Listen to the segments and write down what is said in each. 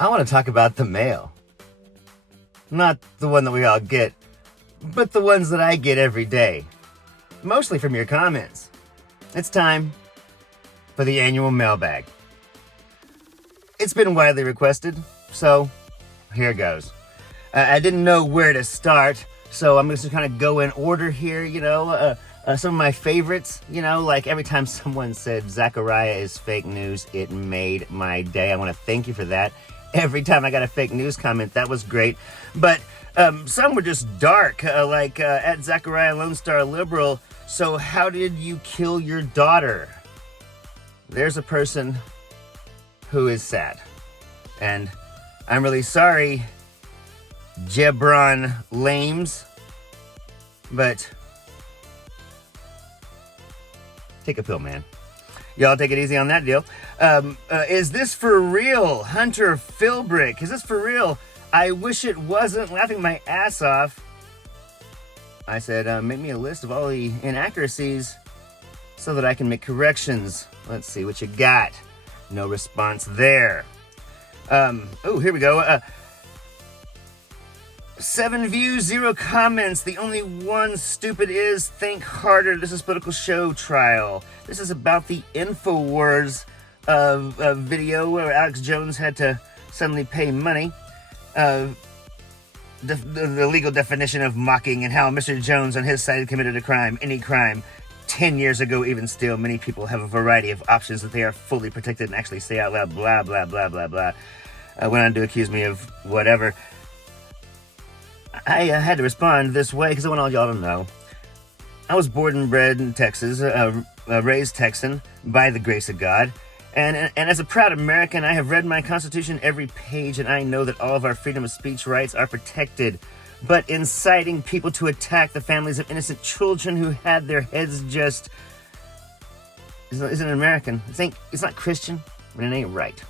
I want to talk about the mail. Not the one that we all get, but the ones that I get every day. Mostly from your comments. It's time for the annual mailbag. It's been widely requested, so here goes. I didn't know where to start, so I'm just kind of go in order here, some of my favorites, like every time someone said Zachariah is fake news, it made my day. I want to thank you for that. Every time I got a fake news comment, that was great. But some were just dark, like at Zachariah Lone Star Liberal. So how did you kill your daughter? There's a person who is sad. And I'm really sorry, Jebron Lames, but take a pill, man. Y'all take it easy on that deal. Is this for real? Hunter Philbrick, is this for real? I wish it wasn't. Laughing my ass off. I said, make me a list of all the inaccuracies so that I can make corrections. Let's see what you got. No response there. Here we go. 7 views, 0 comments. The only one stupid is think harder. This is political show trial. This is about the InfoWars video where Alex Jones had to suddenly pay money. The legal definition of mocking and how Mr. Jones on his side committed a crime, any crime. 10 years ago, even still, many people have a variety of options that they are fully protected and actually say out loud, blah, blah, blah, blah, blah. Went on to accuse me of whatever. I had to respond this way because I want all y'all to know. I was born and bred in Texas, raised Texan by the grace of God. And as a proud American, I have read my Constitution every page, and I know that all of our freedom of speech rights are protected. But inciting people to attack the families of innocent children who had their heads just isn't American. It's not Christian, but it ain't right.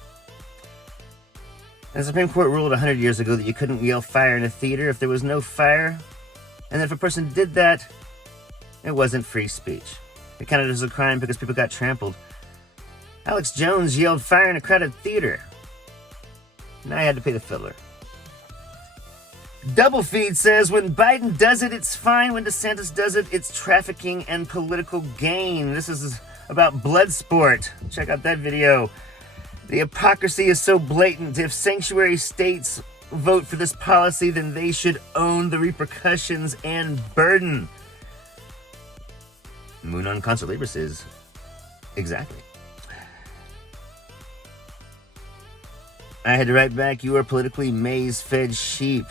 And the Supreme Court ruled 100 years ago that you couldn't yell fire in a theater if there was no fire. And that if a person did that, it wasn't free speech. It counted as a crime because people got trampled. Alex Jones yelled fire in a crowded theater. And I had to pay the fiddler. Double Feed says, when Biden does it, it's fine. When DeSantis does it, it's trafficking and political gain. This is about blood sport. Check out that video. The hypocrisy is so blatant. If sanctuary states vote for this policy, then they should own the repercussions and burden. Moon on Concert Libra says, exactly. I had to write back, you are politically maize-fed sheep.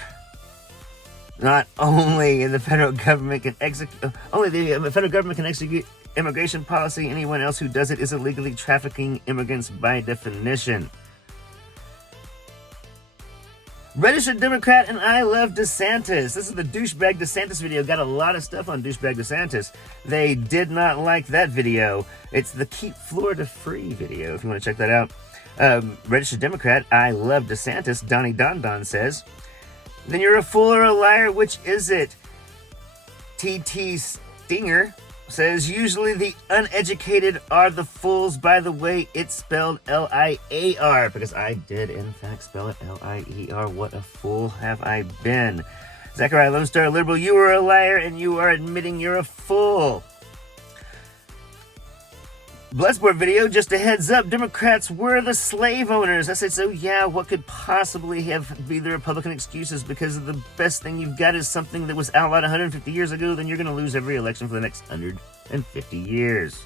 Not only the federal government can execute immigration policy, anyone else who does it is illegally trafficking immigrants by definition. Registered Democrat and I love DeSantis. This is the douchebag DeSantis video. Got a lot of stuff on douchebag DeSantis. They did not like that video. It's the Keep Florida Free video, if you want to check that out. Registered Democrat, I love DeSantis. Donnie Don Don says, then you're a fool or a liar. Which is it? TT Stinger says, usually the uneducated are the fools. By the way, it's spelled L-I-A-R, because I did, in fact, spell it L-I-E-R. What a fool have I been. Zachariah Lone Star Liberal, you are a liar, and you are admitting you're a fool. Bloodsport video, just a heads up, Democrats were the slave owners. I said, so yeah, what could possibly be the Republican excuses? Because the best thing you've got is something that was outlawed 150 years ago, then you're going to lose every election for the next 150 years.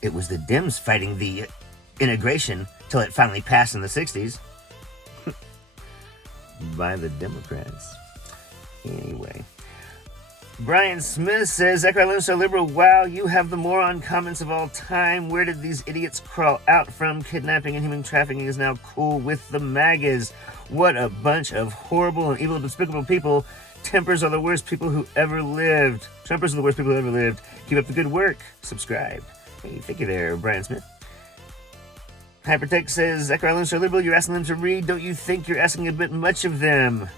It was the Dems fighting the integration till it finally passed in the 60s. By the Democrats. Anyway. Brian Smith says, Zachariah Lone Star Liberal, wow, you have the moron comments of all time. Where did these idiots crawl out from? Kidnapping and human trafficking is now cool with the Magas. What a bunch of horrible and evil, despicable people. Tempers are the worst people who ever lived. Trumpers are the worst people who ever lived. Keep up the good work. Subscribe. Hey, thank you there, Brian Smith. Hypertech says, Zachariah Lone Star Liberal, you're asking them to read. Don't you think you're asking a bit much of them?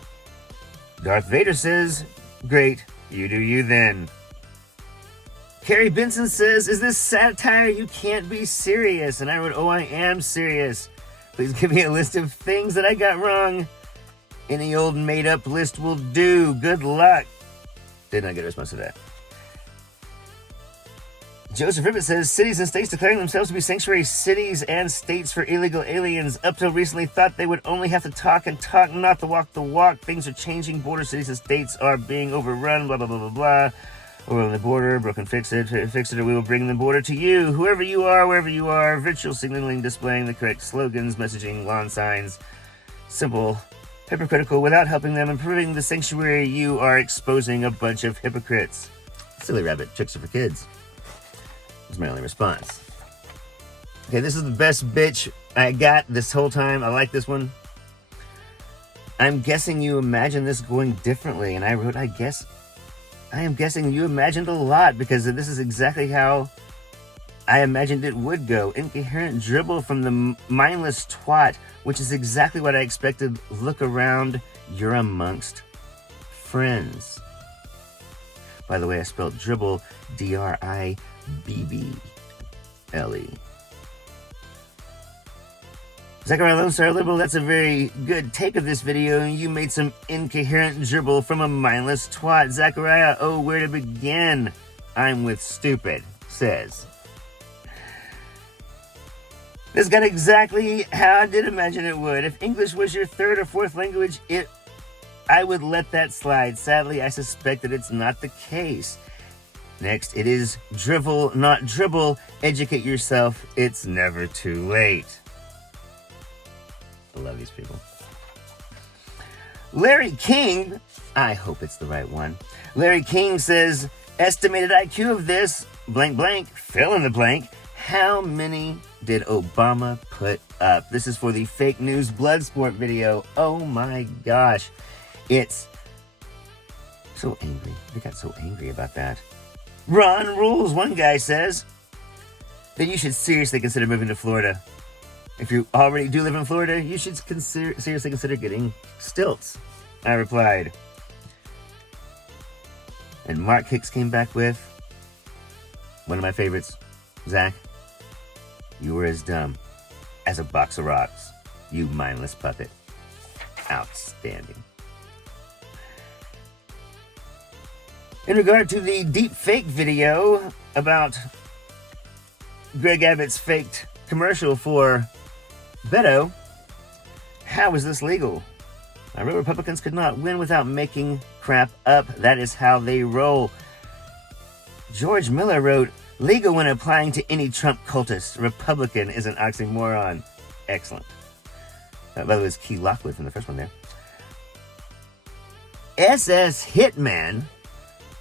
Darth Vader says, great. You do you then. Carrie Benson says, is this satire? You can't be serious. And I wrote, oh, I am serious. Please give me a list of things that I got wrong. Any old made-up list will do. Good luck. Did not get a response to that. Joseph Ribbit says, cities and states declaring themselves to be sanctuary cities and states for illegal aliens up till recently thought they would only have to talk and talk, not to walk the walk. Things are changing. Border cities and states are being overrun, blah, blah, blah, blah, blah. Over the border, broken, fix it, or we will bring the border to you. Whoever you are, wherever you are, virtual signaling, displaying the correct slogans, messaging, lawn signs. Simple, hypocritical, without helping them, improving the sanctuary. You are exposing a bunch of hypocrites. Silly rabbit, tricks are for kids. That's my only response. Okay, this is the best bitch I got this whole time. I like this one. I'm guessing you imagine this going differently. And I wrote, I am guessing you imagined a lot, because this is exactly how I imagined it would go. Incoherent dribble from the mindless twat, which is exactly what I expected. Look around. You're amongst friends. By the way, I spelled dribble D-R-I-B-B-L-E. Zachariah Lone Star Liberal, that's a very good take of this video. You made some incoherent dribble from a mindless twat. Zachariah, oh, where to begin? I'm with stupid, says. This got exactly how I did imagine it would. If English was your third or fourth language, I would let that slide. Sadly, I suspect that it's not the case. Next, it is drivel, not dribble. Educate yourself. It's never too late. I love these people. Larry King, I hope it's the right one. Larry King says, estimated IQ of this, blank blank, fill in the blank. How many did Obama put up? This is for the fake news Bloodsport video. Oh my gosh. It's so angry. They got so angry about that. Ron rules, one guy says. That you should seriously consider moving to Florida. If you already do live in Florida, you should seriously consider getting stilts. I replied. And Mark Hicks came back with one of my favorites. Zach, you were as dumb as a box of rocks, you mindless puppet. Outstanding. In regard to the deep fake video about Greg Abbott's faked commercial for Beto, how is this legal? I wrote Republicans could not win without making crap up. That is how they roll. George Miller wrote, legal when applying to any Trump cultist. Republican is an oxymoron. Excellent. By the way, it's Key Lockwood from the first one there. SS Hitman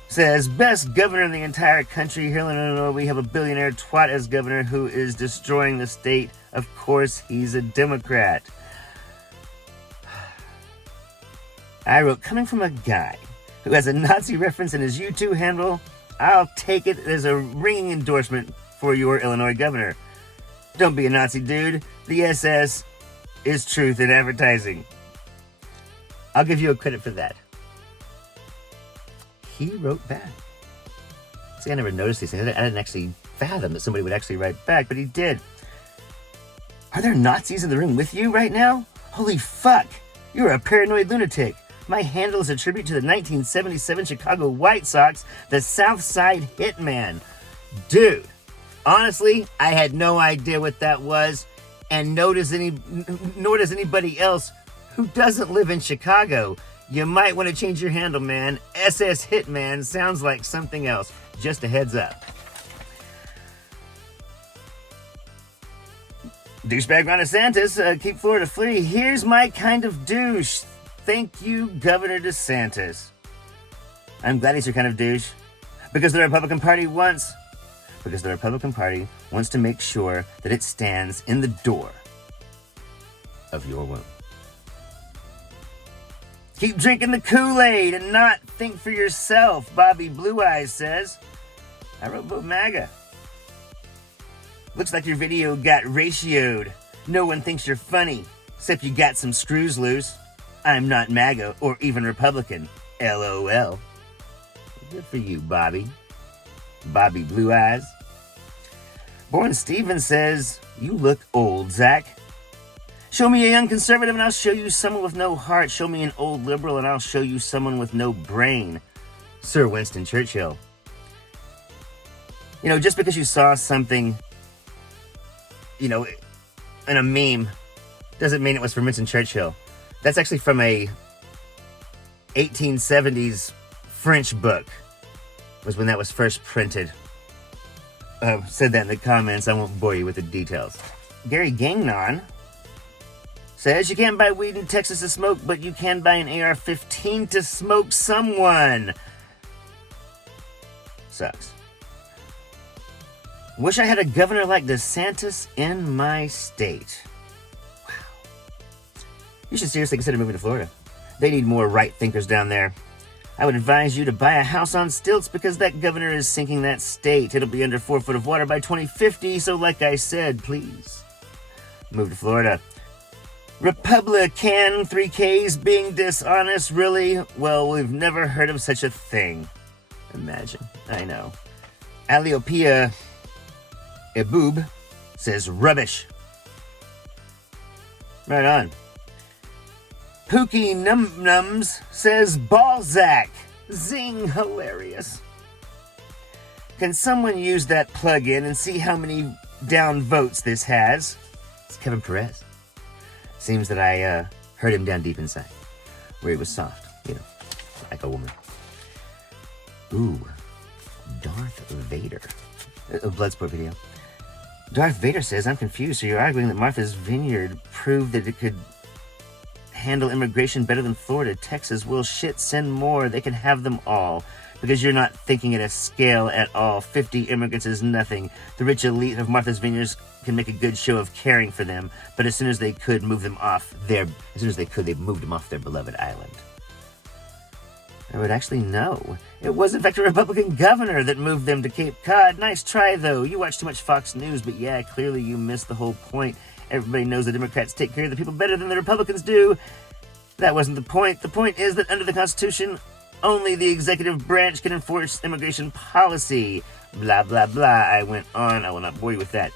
says, best governor in the entire country. Here in Illinois, we have a billionaire twat as governor who is destroying the state. Of course, he's a Democrat. I wrote, coming from a guy who has a Nazi reference in his YouTube handle, I'll take it as a ringing endorsement for your Illinois governor. Don't be a Nazi, dude. The SS is truth in advertising. I'll give you a credit for that. He wrote back. See, I never noticed these things. I didn't actually fathom that somebody would actually write back, but he did. Are there Nazis in the room with you right now? Holy fuck! You're a paranoid lunatic. My handle is a tribute to the 1977 Chicago White Sox, the South Side Hitman. Dude, honestly, I had no idea what that was, and nor does anybody else who doesn't live in Chicago. You might want to change your handle, man. SS Hitman sounds like something else. Just a heads up. Douchebag Ron DeSantis, keep Florida free. Here's my kind of douche. Thank you, Governor DeSantis. I'm glad he's your kind of douche. Because the Republican Party wants to make sure that it stands in the door of your womb. Keep drinking the Kool-Aid and not think for yourself, Bobby Blue Eyes says. I wrote vote Maga. Looks like your video got ratioed. No one thinks you're funny, except you got some screws loose. I'm not MAGA or even Republican. LOL. Good for you, Bobby. Bobby Blue Eyes. Born Steven says, you look old, Zach. Show me a young conservative and I'll show you someone with no heart. Show me an old liberal and I'll show you someone with no brain. Sir Winston Churchill. You know, just because you saw something, you know, in a meme, doesn't mean it was from Winston Churchill. That's actually from a 1870s French book, was when that was first printed. Said that in the comments. I won't bore you with the details. Gary Gagnon says you can't buy weed in Texas to smoke, but you can buy an AR-15 to smoke someone. Sucks. Wish I had a governor like DeSantis in my state. Wow. You should seriously consider moving to Florida. They need more right thinkers down there. I would advise you to buy a house on stilts because that governor is sinking that state. It'll be under 4 foot of water by 2050, so like I said, please move to Florida. Republican 3Ks being dishonest, really? Well, we've never heard of such a thing. Imagine. I know. Aliopia Eboob says rubbish. Right on. Pookie Nums says Balzac. Zing, hilarious. Can someone use that plug-in and see how many down votes this has? It's Kevin Perez. Seems that I heard him down deep inside, where he was soft, you know, like a woman. Ooh, Darth Vader. A Bloodsport video. Darth Vader says, I'm confused, so you're arguing that Martha's Vineyard proved that it could handle immigration better than Florida. Texas will shit, send more. They can have them all. Because you're not thinking at a scale at all. 50 immigrants is nothing. The rich elite of Martha's Vineyards can make a good show of caring for them, but as soon as they could, they moved them off their beloved island. I would actually know. It was, in fact, a Republican governor that moved them to Cape Cod. Nice try, though. You watch too much Fox News, but yeah, clearly you missed the whole point. Everybody knows the Democrats take care of the people better than the Republicans do. That wasn't the point. The point is that under the Constitution, only the executive branch can enforce immigration policy. Blah, blah, blah. I went on. I will not bore you with that.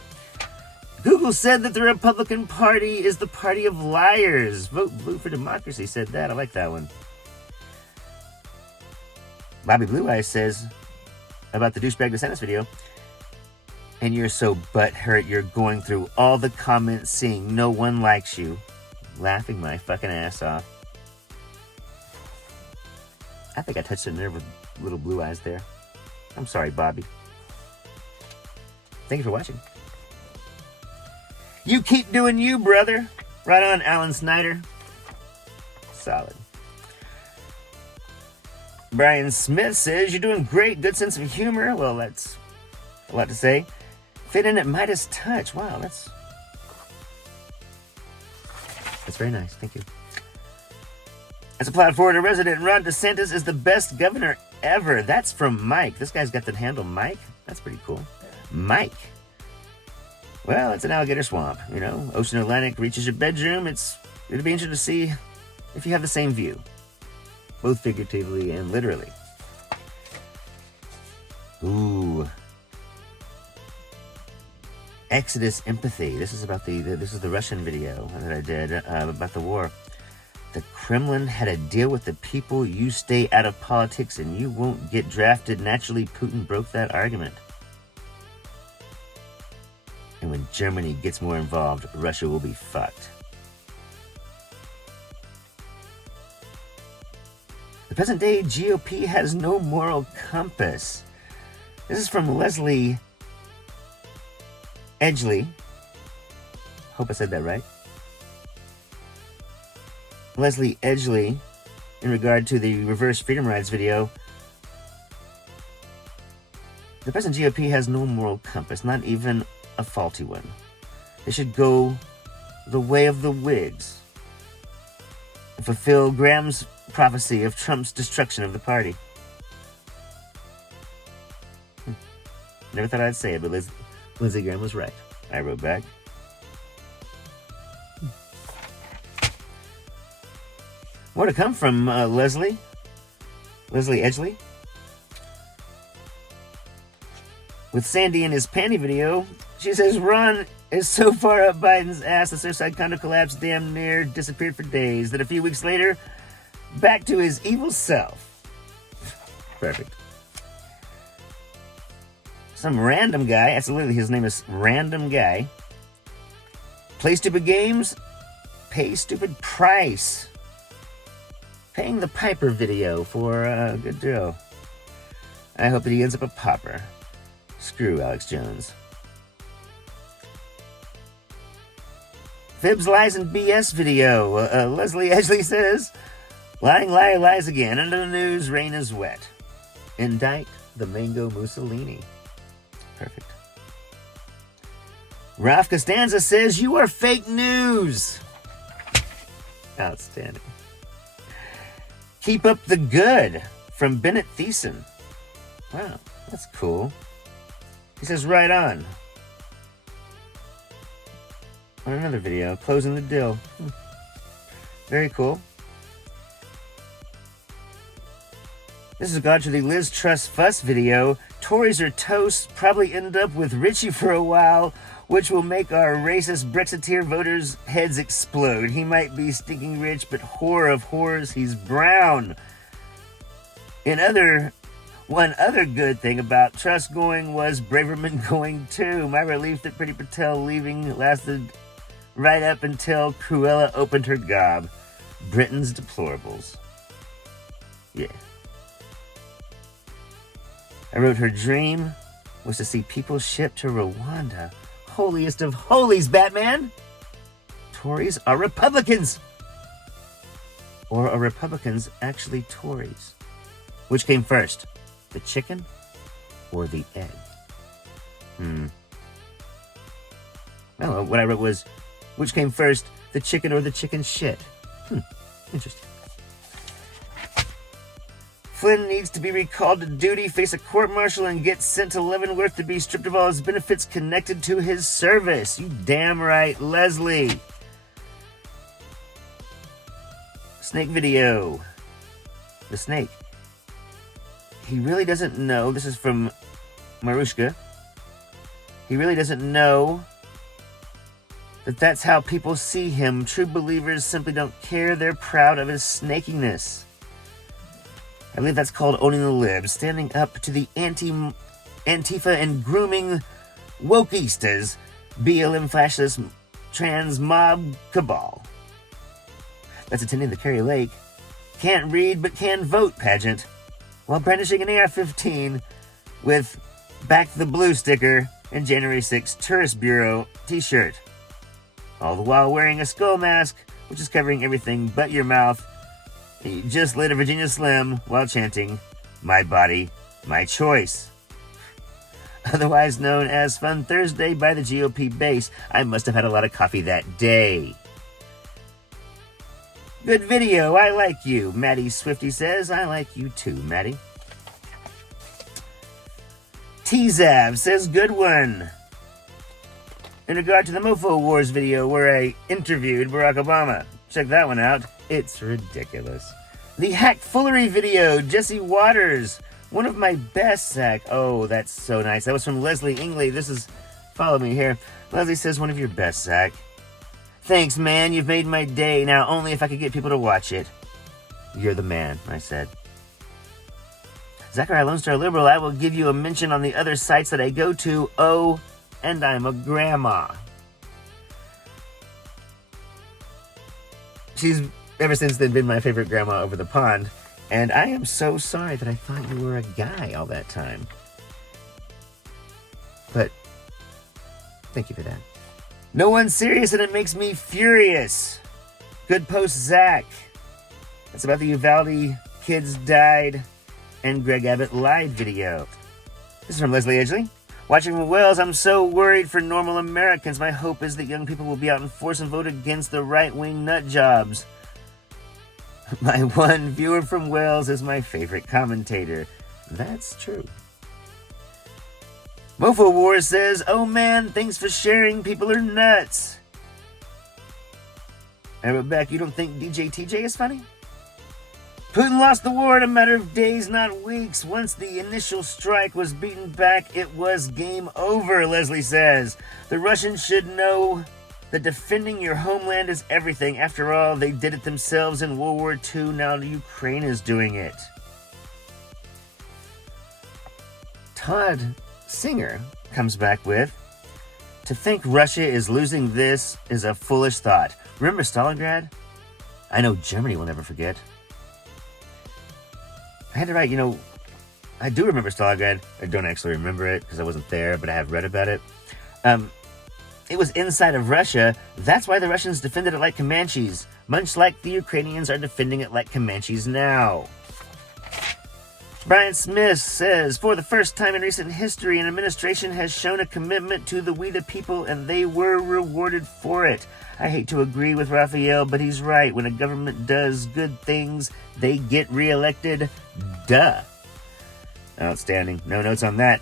Google said that the Republican Party is the party of liars. Vote blue for democracy said that. I like that one. Bobby Blue Eyes says about the douchebag DeSantis video, and you're so butthurt you're going through all the comments saying no one likes you. Laughing my fucking ass off. I think I touched a nerve with little blue eyes there. I'm sorry, Bobby. Thank you for watching. You keep doing you, brother. Right on, Alan Snyder. Solid. Brian Smith says, you're doing great. Good sense of humor. Well, that's a lot to say. Fit in at Midas Touch. Wow, that's very nice. Thank you. As a Plot Florida resident, Ron DeSantis is the best governor ever. That's from Mike. This guy's got the handle Mike. That's pretty cool. Mike. Well, it's an alligator swamp, you know. Ocean Atlantic reaches your bedroom. It'll be interesting to see if you have the same view. Both figuratively and literally. Ooh. Exodus Empathy. This is about the Russian video that I did about the war. The Kremlin had a deal with the people. You stay out of politics and you won't get drafted. Naturally, Putin broke that argument. And when Germany gets more involved, Russia will be fucked. The present-day GOP has no moral compass. This is from Leslie Edgley. Hope I said that right. Leslie Edgley, in regard to the reverse freedom rides video. The present GOP has no moral compass, not even a faulty one. They should go the way of the Whigs and fulfill Graham's prophecy of Trump's destruction of the party. Never thought I'd say it, but Lindsey Graham was right. I wrote back. More to come from Leslie Edgley. With Sandy and his panty video, She says Ron is so far up Biden's ass the suicide condo collapse damn near disappeared for days. Then a few weeks later, back to his evil self. Perfect. Some random guy, absolutely his name is Random Guy. Play stupid games, pay stupid price. Paying the Piper video for a good deal. I hope that he ends up a pauper. Screw Alex Jones. Fibs, Lies, and BS video. Leslie Edgley says, lying liar lies again. Under the news, rain is wet. Indict the Mango Mussolini. Perfect. Ralph Costanza says, you are fake news. Outstanding. Keep up the good from Bennett Thiessen. Wow, that's cool. He says, right on. On another video, closing the deal. Very cool. This is God to the Liz Truss Fuss video. Tories are toast, probably end up with Richie for a while, which will make our racist Brexiteer voters' heads explode. He might be stinking rich, but whore of whores, he's brown. One other good thing about Truss going was Braverman going too. My relief that Priti Patel leaving lasted right up until Cruella opened her gob. Britain's deplorables. Yeah. I wrote her dream was to see people shipped to Rwanda. Holiest of holies, Batman! Tories are Republicans! Or are Republicans actually Tories? Which came first, the chicken or the egg? No, what I wrote was, which came first, the chicken or the chicken shit? Interesting. Flynn needs to be recalled to duty, face a court-martial, and get sent to Leavenworth to be stripped of all his benefits connected to his service. You damn right, Leslie. Snake video. The snake. He really doesn't know. This is from Marushka. He really doesn't know that that's how people see him. True believers simply don't care. They're proud of his snakiness. I believe that's called owning the libs, standing up to the Antifa and grooming wokeistas, BLM fascist trans mob cabal. That's attending the Kerry Lake can't read but can vote pageant while brandishing an AR-15 with Back the Blue sticker and January 6 Tourist Bureau t-shirt. All the while wearing a skull mask, which is covering everything but your mouth. He just lit a Virginia Slim while chanting, "My body, my choice." Otherwise known as Fun Thursday by the GOP base. I must have had a lot of coffee that day. Good video, I like you, Maddie Swifty says. I like you too, Maddie. T-Zav says, good one. In regard to the Mofo Wars video where I interviewed Barack Obama. Check that one out. It's ridiculous. The Hack Foolery video, Jesse Waters. One of my best, Zach. Oh, that's so nice. That was from Leslie Ingley. This is, follow me here. Leslie says, one of your best, Zach. Thanks, man. You've made my day. Now, only if I could get people to watch it. You're the man, I said. Zachariah Lone Star Liberal, I will give you a mention on the other sites that I go to. Oh, and I'm a grandma. She's, ever since then, been my favorite grandma over the pond. And I am so sorry that I thought you were a guy all that time. But, thank you for that. No one's serious and it makes me furious. Good post, Zach. That's about the Uvalde kids died and Greg Abbott lied video. This is from Leslie Edgley. Watching from Wales, I'm so worried for normal Americans. My hope is that young people will be out in force and vote against the right-wing nut jobs. My one viewer from Wales is my favorite commentator. That's true. Mofo Wars says, oh man, thanks for sharing. People are nuts. I wrote back, you don't think DJ TJ is funny? Putin lost the war in a matter of days, not weeks. Once the initial strike was beaten back, it was game over, Leslie says. The Russians should know that defending your homeland is everything. After all, they did it themselves in World War II. Now Ukraine is doing it. Todd Singer comes back with, to think Russia is losing this is a foolish thought. Remember Stalingrad? I know Germany will never forget. I had to write, I do remember Stalingrad. I don't actually remember it because I wasn't there, but I have read about it. It was inside of Russia. That's why the Russians defended it like Comanches, much like the Ukrainians are defending it like Comanches now. Brian Smith says, for the first time in recent history, an administration has shown a commitment to the we the people, and they were rewarded for it. I hate to agree with Raphael, but he's right. When a government does good things, they get reelected. Duh. Outstanding. No notes on that.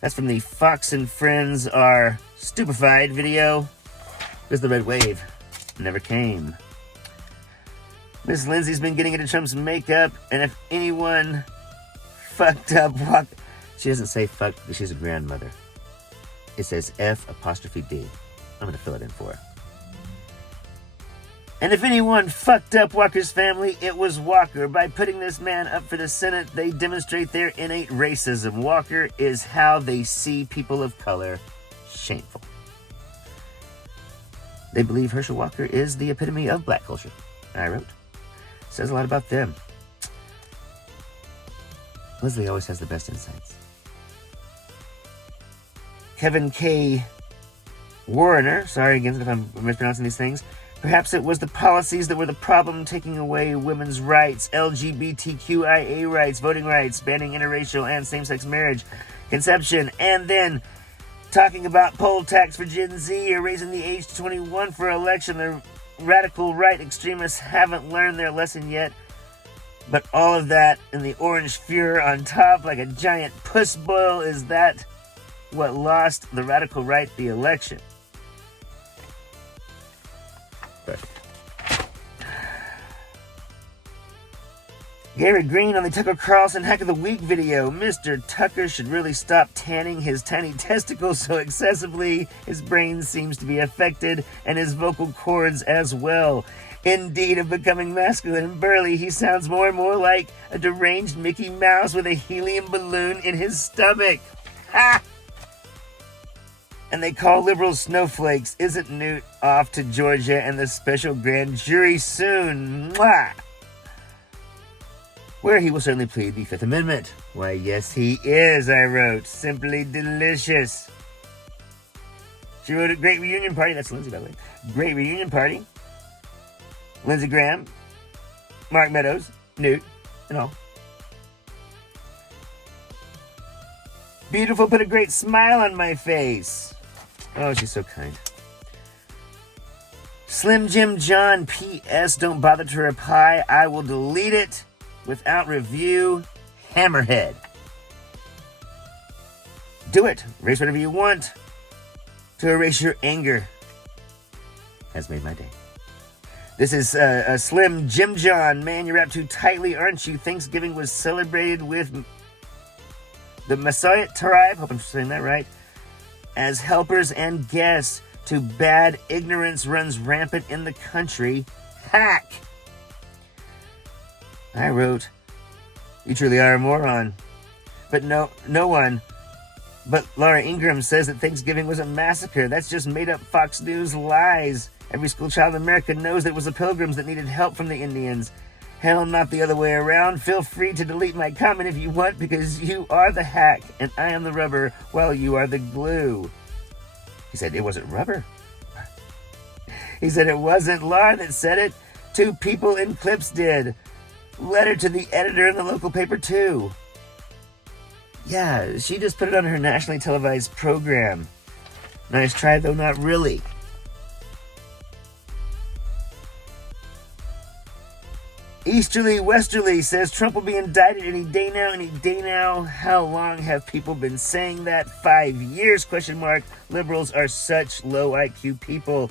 That's from the Fox and Friends Are Stupefied video. Because the red wave never came. Miss Lindsay's been getting into Trump's makeup, and if anyone fucked up she doesn't say fuck because she's a grandmother. It says F''D. I'm going to fill it in for her. And if anyone fucked up Walker's family, it was Walker. By putting this man up for the Senate, they demonstrate their innate racism. Walker is how they see people of color. Shameful. They believe Herschel Walker is the epitome of black culture. I wrote. Says a lot about them. Leslie always has the best insights. Kevin K. Warner, sorry again if I'm mispronouncing these things. Perhaps it was the policies that were the problem, taking away women's rights, LGBTQIA rights, voting rights, banning interracial and same-sex marriage, conception, and then talking about poll tax for Gen Z or raising the age to 21 for election. The radical right extremists haven't learned their lesson yet. But all of that and the orange furor on top like a giant puss boil, is that what lost the radical right the election? Gary Green on the Tucker Carlson Hack of the Week video. Mr. Tucker should really stop tanning his tiny testicles so excessively. His brain seems to be affected, and his vocal cords as well. Indeed, of becoming masculine and burly, he sounds more and more like a deranged Mickey Mouse with a helium balloon in his stomach. Ha! And they call liberals snowflakes. Isn't Newt off to Georgia and the special grand jury soon? Mwah! Where he will certainly plead the Fifth Amendment. Why, yes, he is, I wrote. Simply delicious. She wrote a great reunion party. That's Lindsay, by the way. Great reunion party. Lindsey Graham, Mark Meadows, Newt, and all. Beautiful, put a great smile on my face. Oh, she's so kind. Slim Jim John, P.S. Don't bother to reply. I will delete it without review. Hammerhead. Do it. Erase whatever you want to erase your anger. Has made my day. This is a Slim Jim John. Man, you're wrapped too tightly, aren't you? Thanksgiving was celebrated with the Messiah tribe, hope I'm saying that right, as helpers and guests. Too bad ignorance runs rampant in the country. Hack! I wrote, you truly are a moron. But no one but Laura Ingraham says that Thanksgiving was a massacre. That's just made up Fox News lies. Every school child in America knows that it was the Pilgrims that needed help from the Indians. Hell, not the other way around. Feel free to delete my comment if you want, because you are the hack and I am the rubber while you are the glue. He said it wasn't rubber. He said it wasn't Laura that said it. 2 people in clips did. Letter to the editor in the local paper too. Yeah, she just put it on her nationally televised program. Nice try though, not really. Easterly Westerly says Trump will be indicted any day now, any day now. How long have people been saying that? 5 years, question mark. Liberals are such low IQ people.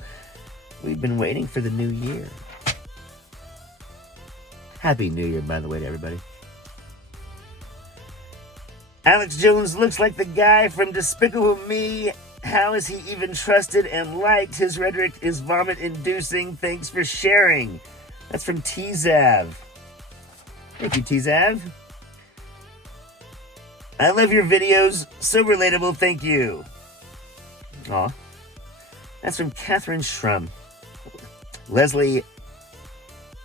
We've been waiting for the new year. Happy New Year, by the way, to everybody. Alex Jones looks like the guy from Despicable Me. How is he even trusted and liked? His rhetoric is vomit-inducing. Thanks for sharing. That's from T-Zav. Thank you, T-Zav. I love your videos. So relatable. Thank you. Aw. That's from Catherine Shrum. Leslie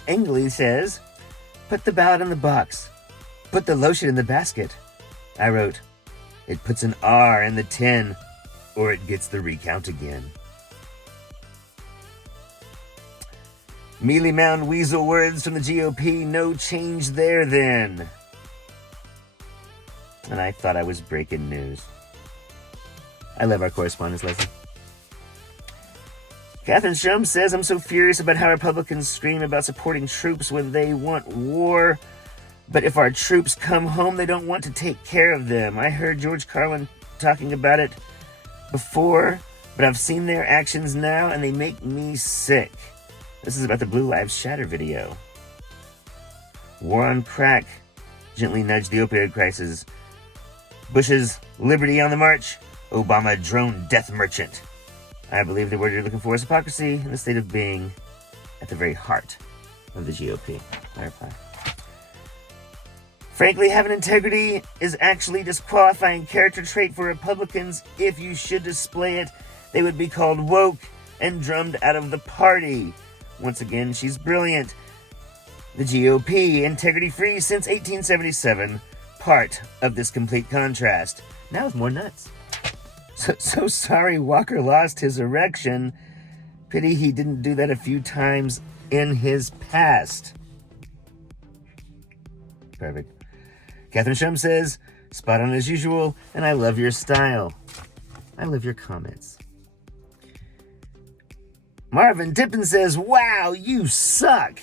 Engley says, put the ballot in the box. Put the lotion in the basket. I wrote, it puts an R in the tin, or it gets the recount again. Mealy Mound Weasel words from the GOP, no change there then. And I thought I was breaking news. I love our correspondence, Leslie. Catherine Shrum says, I'm so furious about how Republicans scream about supporting troops when they want war. But if our troops come home, they don't want to take care of them. I heard George Carlin talking about it before, but I've seen their actions now, and they make me sick. This is about the Blue Lives Shatter video. War on crack gently nudged the opioid crisis. Bush's liberty on the march. Obama drone death merchant. I believe the word you're looking for is hypocrisy and the state of being at the very heart of the GOP. I reply. Frankly, having integrity is actually disqualifying character trait for Republicans. If you should display it, they would be called woke and drummed out of the party. Once again, she's brilliant. The GOP, integrity-free since 1877, part of this complete contrast. Now with more nuts. So sorry Walker lost his erection. Pity he didn't do that a few times in his past. Perfect. Catherine Shum says, spot on as usual, and I love your style. I love your comments. Marvin Tippin says, wow, you suck.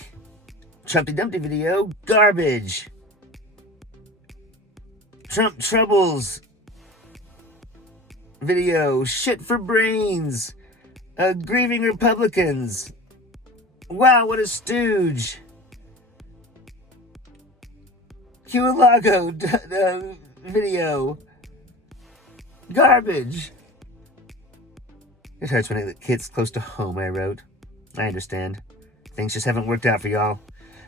Trumpty Dumpty video, garbage. Trump Troubles video, shit for brains. Grieving Republicans. Wow, what a stooge. Q-Lago video. Garbage. It hurts when it hits close to home, I wrote. I understand. Things just haven't worked out for y'all.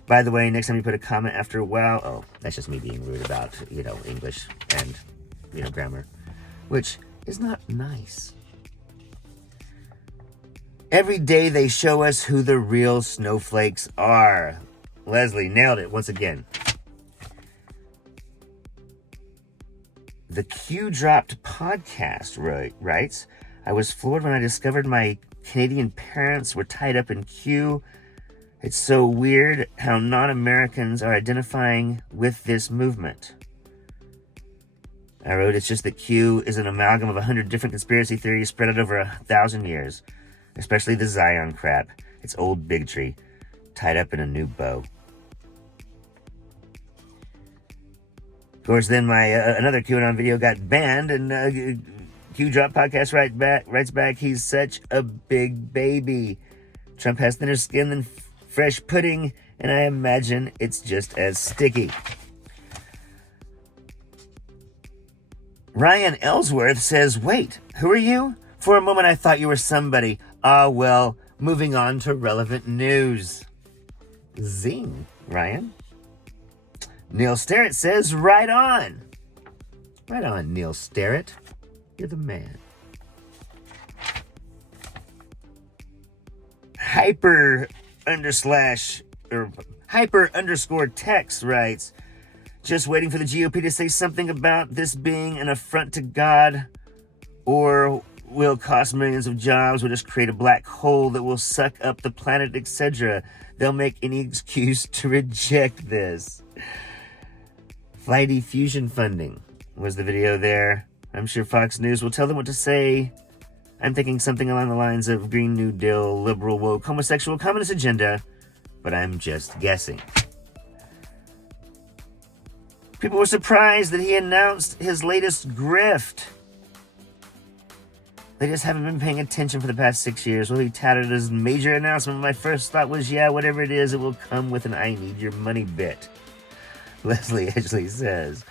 By the way, next time you put a comment after a while, oh, that's just me being rude about, English and, grammar, which is not nice. Every day they show us who the real snowflakes are. Leslie nailed it once again. The Q Dropped podcast writes, I was floored when I discovered my Canadian parents were tied up in Q. It's so weird how non-Americans are identifying with this movement. I wrote, it's just that Q is an amalgam of 100 different conspiracy theories spread out over 1,000 years, especially the Zion crap. It's old bigotry, tied up in a new bow. Of course, then my another QAnon video got banned, and Q Drop Podcast writes back, he's such a big baby. Trump has thinner skin than fresh pudding, and I imagine it's just as sticky. Ryan Ellsworth says, wait, who are you? For a moment I thought you were somebody. Ah, well, moving on to relevant news. Zing, Ryan. Neil Starrett says, right on. Right on, Neil Starrett. You're the man. Hyper underscore text writes, just waiting for the GOP to say something about this being an affront to God, or will cost millions of jobs, or just create a black hole that will suck up the planet, etc. They'll make any excuse to reject this. Flighty fusion funding was the video there. I'm sure Fox News will tell them what to say. I'm thinking something along the lines of Green New Deal, liberal, woke, homosexual, communist agenda, but I'm just guessing. People were surprised that he announced his latest grift. They just haven't been paying attention for the past 6 years. Well, he touted his major announcement. My first thought was, yeah, whatever it is, it will come with an I need your money bit. Leslie Edgley says,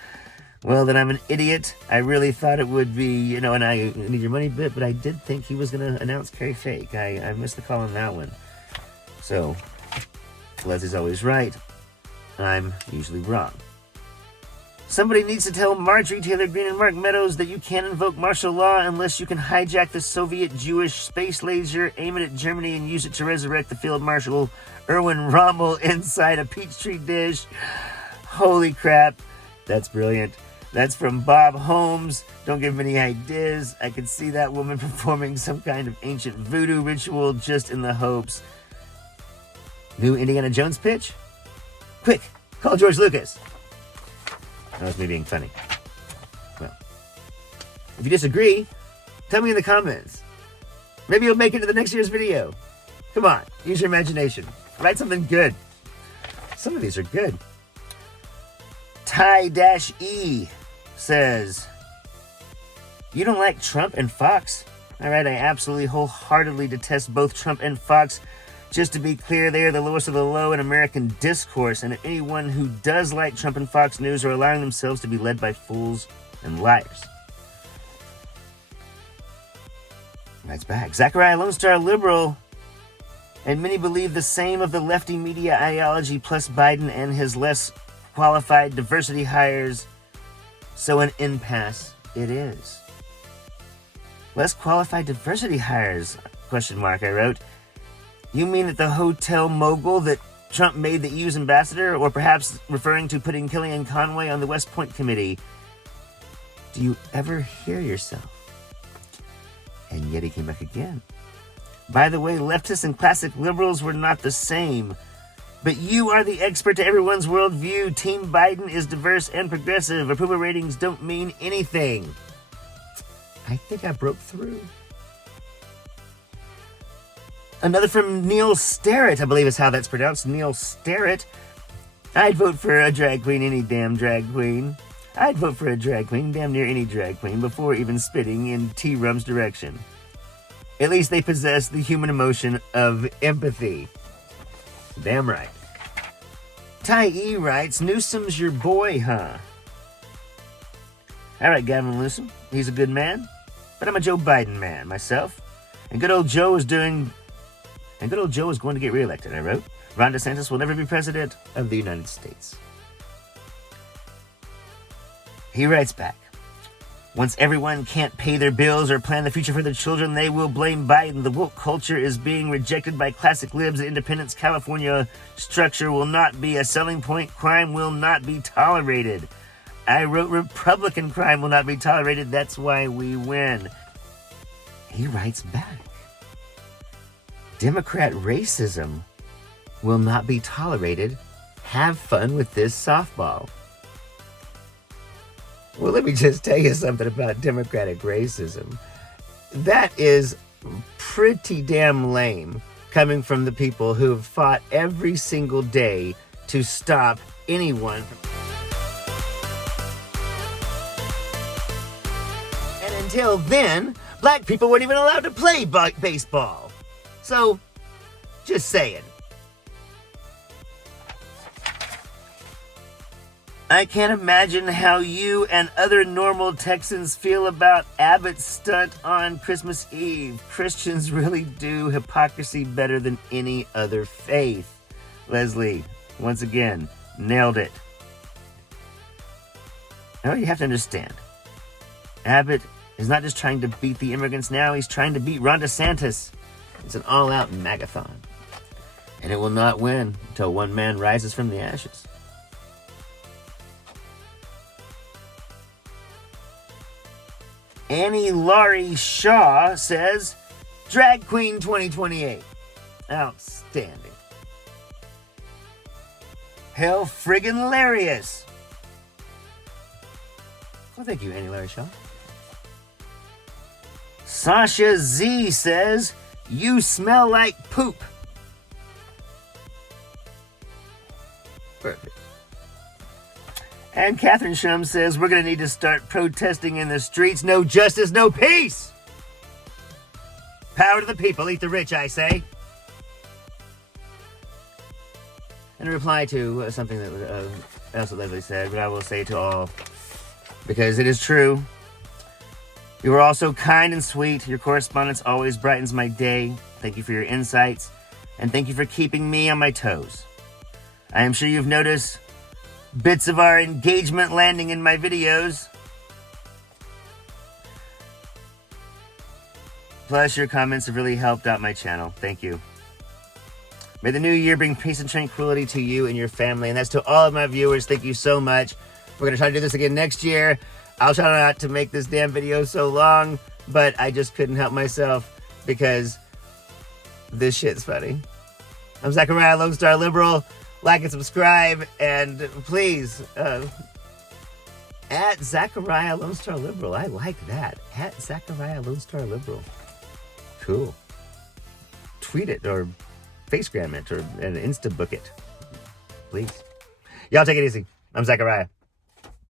well, then I'm an idiot. I really thought it would be, an I need your money bit, but I did think he was going to announce Carrie Fake. I missed the call on that one. So, Leslie's always right. I'm usually wrong. Somebody needs to tell Marjorie Taylor Greene and Mark Meadows that you can't invoke martial law unless you can hijack the Soviet Jewish space laser, aim it at Germany, and use it to resurrect the Field Marshal Erwin Rommel inside a Peachtree dish. Holy crap. That's brilliant. That's from Bob Holmes. Don't give him any ideas. I could see that woman performing some kind of ancient voodoo ritual just in the hopes. New Indiana Jones pitch? Quick, call George Lucas. That was me being funny. Well, if you disagree, tell me in the comments. Maybe you'll make it to the next year's video. Come on, use your imagination. Write something good. Some of these are good. Ty-E says, you don't like Trump and Fox? All right, I absolutely wholeheartedly detest both Trump and Fox. Just to be clear, they are the lowest of the low in American discourse, and anyone who does like Trump and Fox News are allowing themselves to be led by fools and liars. Writes back, Zachariah Lone Star liberal, and many believe the same of the lefty media ideology plus Biden and his less qualified diversity hires, so an impasse it is. Less qualified diversity hires, ? I wrote. You mean that the hotel mogul that Trump made the EU's ambassador, or perhaps referring to putting Kellyanne Conway on the West Point committee? Do you ever hear yourself? And yet he came back again. By the way, leftists and classic liberals were not the same. But you are the expert to everyone's worldview. Team Biden is diverse and progressive. Approval ratings don't mean anything. I think I broke through. Another from Neil Starrett, I believe is how that's pronounced. Neil Starrett. I'd vote for a drag queen, any damn drag queen. I'd vote for a drag queen, damn near any drag queen, before even spitting in T-Rum's direction. At least they possess the human emotion of empathy. Damn right. Ty-E writes, Newsom's your boy, huh? All right, Gavin Newsom. He's a good man, but I'm a Joe Biden man myself. And good old Joe is going to get reelected, I wrote. Ron DeSantis will never be president of the United States. He writes back, once everyone can't pay their bills or plan the future for their children, they will blame Biden. The woke culture is being rejected by classic libs. Independence California structure will not be a selling point. Crime will not be tolerated. I wrote Republican crime will not be tolerated. That's why we win. He writes back, Democrat racism will not be tolerated. Have fun with this softball. Well, let me just tell you something about democratic racism. That is pretty damn lame, coming from the people who have fought every single day to stop anyone from... And until then, black people weren't even allowed to play baseball. So, just saying. I can't imagine how you and other normal Texans feel about Abbott's stunt on Christmas Eve. Christians really do hypocrisy better than any other faith. Leslie, once again, nailed it. Now you have to understand, Abbott is not just trying to beat the immigrants now, he's trying to beat Ron DeSantis. It's an all-out magathon. And it will not win until one man rises from the ashes. Annie Laurie Shaw says, Drag Queen 2028. Outstanding. Hell friggin' hilarious. Well, thank you, Annie Laurie Shaw. Sasha Z says, you smell like poop. Perfect. And Catherine Shum says, we're going to need to start protesting in the streets. No justice, no peace. Power to the people, eat the rich, I say. In reply to something that also Leslie said, but I will say to all, because it is true, you are all so kind and sweet. Your correspondence always brightens my day. Thank you for your insights, and thank you for keeping me on my toes. I am sure you've noticed bits of our engagement landing in my videos. Plus, your comments have really helped out my channel. Thank you. May the new year bring peace and tranquility to you and your family. And that's to all of my viewers. Thank you so much. We're going to try to do this again next year. I'll try not to make this damn video so long, but I just couldn't help myself because this shit's funny. I'm Zachariah, Lone Star Liberal. Like and subscribe, and please, at Zachariah Lone Star Liberal. I like that. At Zachariah Lone Star Liberal. Cool. Tweet it or Facegram it or Instabook it. Please. Y'all take it easy. I'm Zachariah.